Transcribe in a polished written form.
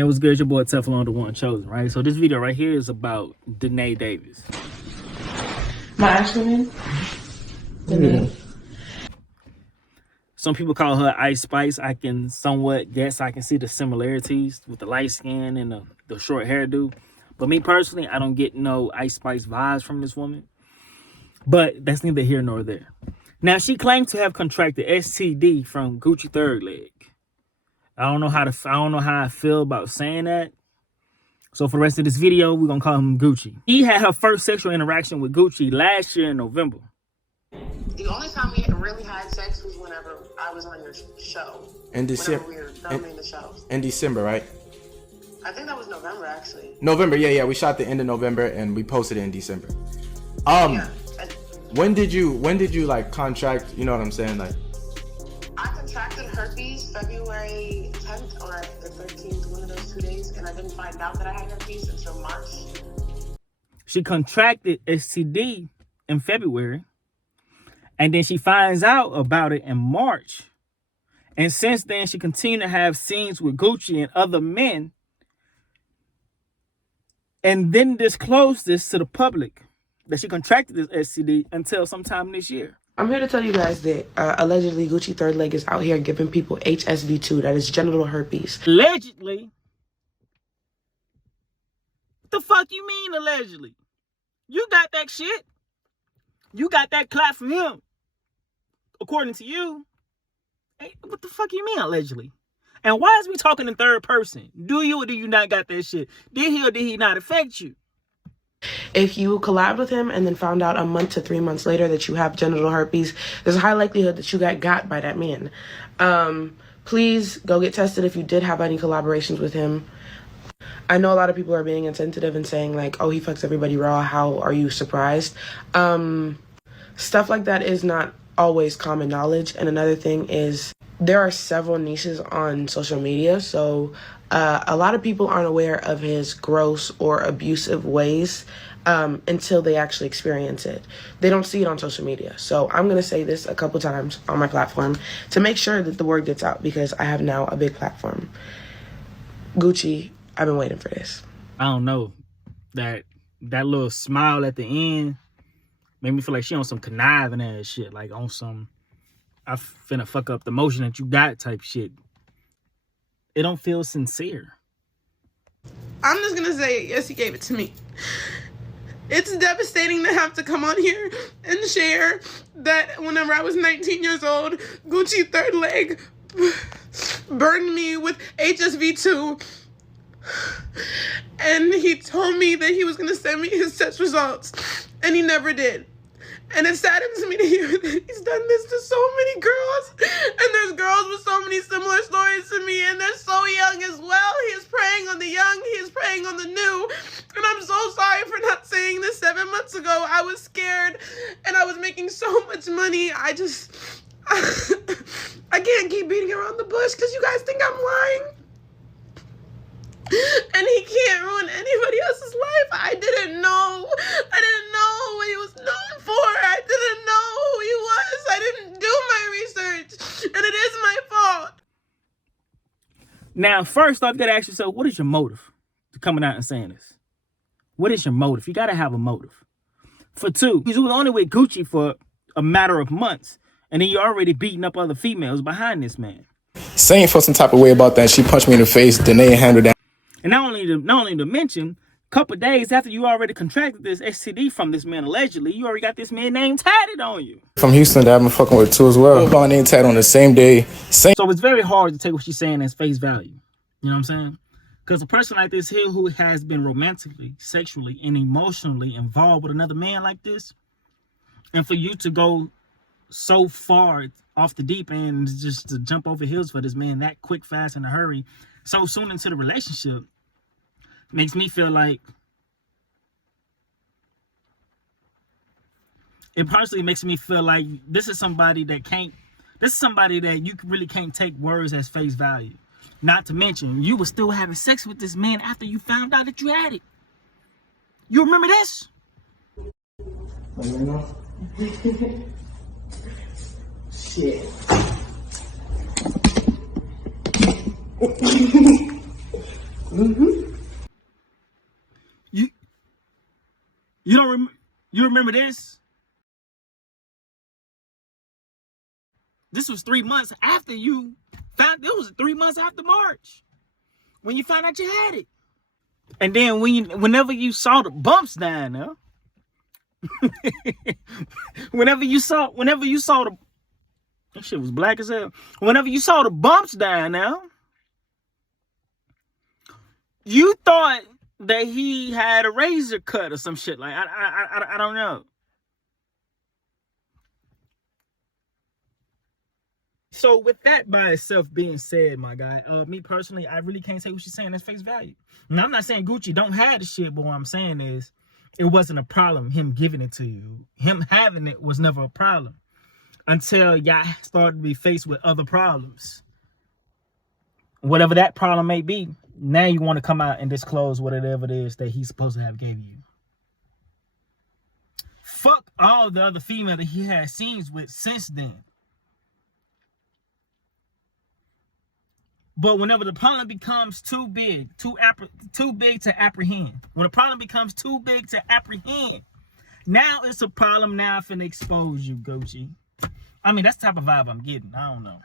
It was good. Your boy Teflon, the one chosen, right? So this video right here is about Danae Davis. My actual name? Danae. Some people call her Ice Spice. I can somewhat guess. I can see the similarities with the light skin and the short hairdo. But me personally, I don't get no Ice Spice vibes from this woman. But that's neither here nor there. Now, she claimed to have contracted STD from Gucci third leg. I don't know how I feel about saying that. So for the rest of this video, we're gonna call him Gucci. He had her first sexual interaction with Gucci last year in November. The only time we really had sex was whenever I was on your show. In December. We were filming the show. In December, right? I think that was November, actually. November, yeah. We shot the end of November and we posted it in December. Yeah. When did you like contract? You know what I'm saying, like. I contracted herpes February 10th or the 13th, one of those 2 days, and I didn't find out that I had herpes until March. She contracted STD in February, and then she finds out about it in March. And since then, she continued to have scenes with Gucci and other men, and then disclosed this to the public that she contracted this STD until sometime this year. I'm here to tell you guys that allegedly Gucci third leg is out here giving people HSV2, that is genital herpes. Allegedly? The fuck you mean allegedly? You got that shit. You got that clap from him. According to you. Hey, what the fuck you mean allegedly? And why is we talking in third person? Do you or do you not got that shit? Did he or did he not affect you? If you collabed with him and then found out a month to 3 months later that you have genital herpes, there's a high likelihood that you got by that man. Please go get tested if you did have any collaborations with him. I know a lot of people are being insensitive and saying like, oh, he fucks everybody raw. How are you surprised? Stuff like that is not always common knowledge. And another thing is there are several niches on social media. So a lot of people aren't aware of his gross or abusive ways until they actually experience it. They don't see it on social media. So I'm going to say this a couple times on my platform to make sure that the word gets out because I have now a big platform. Gucci, I've been waiting for this. I don't know. That little smile at the end made me feel like she on some conniving ass shit. Like on some, I finna fuck up the motion that you got type shit. It don't feel sincere. I'm just gonna say, yes, he gave it to me. It's devastating to have to come on here and share that whenever I was 19 years old, Gucci third leg burned me with HSV2. And he told me that he was gonna send me his test results, and he never did. And it saddens me to hear that he's done this to so many girls. And there's girls with so many similar stories to me, and they're so young as well. He is preying on the young, he is preying on the new. And I'm so sorry for not saying this 7 months ago. I was scared, and I was making so much money. I can't keep beating around the bush because you guys think I'm lying. And he can't ruin anybody else's life. I didn't know what he was known for. I didn't know who he was. I didn't do my research. And it is my fault. Now, first off, you gotta ask yourself, what is your motive to coming out and saying this? What is your motive? You gotta have a motive. For two, you was only with Gucci for a matter of months. And then you're already beating up other females behind this man. Saying for some type of way about that, she punched me in the face. Danae handled that. And not only to mention, a couple of days after you already contracted this STD from this man, allegedly, you already got this man name tatted on you. From Houston that I've been fucking with too as well. My name tatted on the same day. So it's very hard to take what she's saying as face value. You know what I'm saying? Because a person like this here who has been romantically, sexually, and emotionally involved with another man like this, and for you to go so far off the deep end just to jump over hills for this man that quick, fast, in a hurry, so soon into the relationship, makes me feel like it personally makes me feel like this is somebody that you really can't take words as face value. Not to mention, you were still having sex with this man after you found out that you had it. You remember this? Shit. You don't you remember this? This was 3 months after you found. It was 3 months after March when you found out you had it. And then whenever you saw the bumps down there, whenever you saw the, that shit was black as hell. Whenever you saw the bumps down there, you thought that he had a razor cut or some shit. Like I don't know. So with that by itself being said, my guy, me personally, I really can't say what she's saying as face value. Now, I'm not saying Gucci don't have the shit, but what I'm saying is it wasn't a problem him giving it to you. Him having it was never a problem until y'all started to be faced with other problems. Whatever that problem may be, now you want to come out and disclose whatever it is that he's supposed to have gave you. Fuck all the other female that he had scenes with since then. But whenever the problem becomes too big to apprehend, when a problem becomes too big to apprehend, now it's a problem. Now I'm finna expose you, Gucci. I mean, that's the type of vibe I'm getting. I don't know.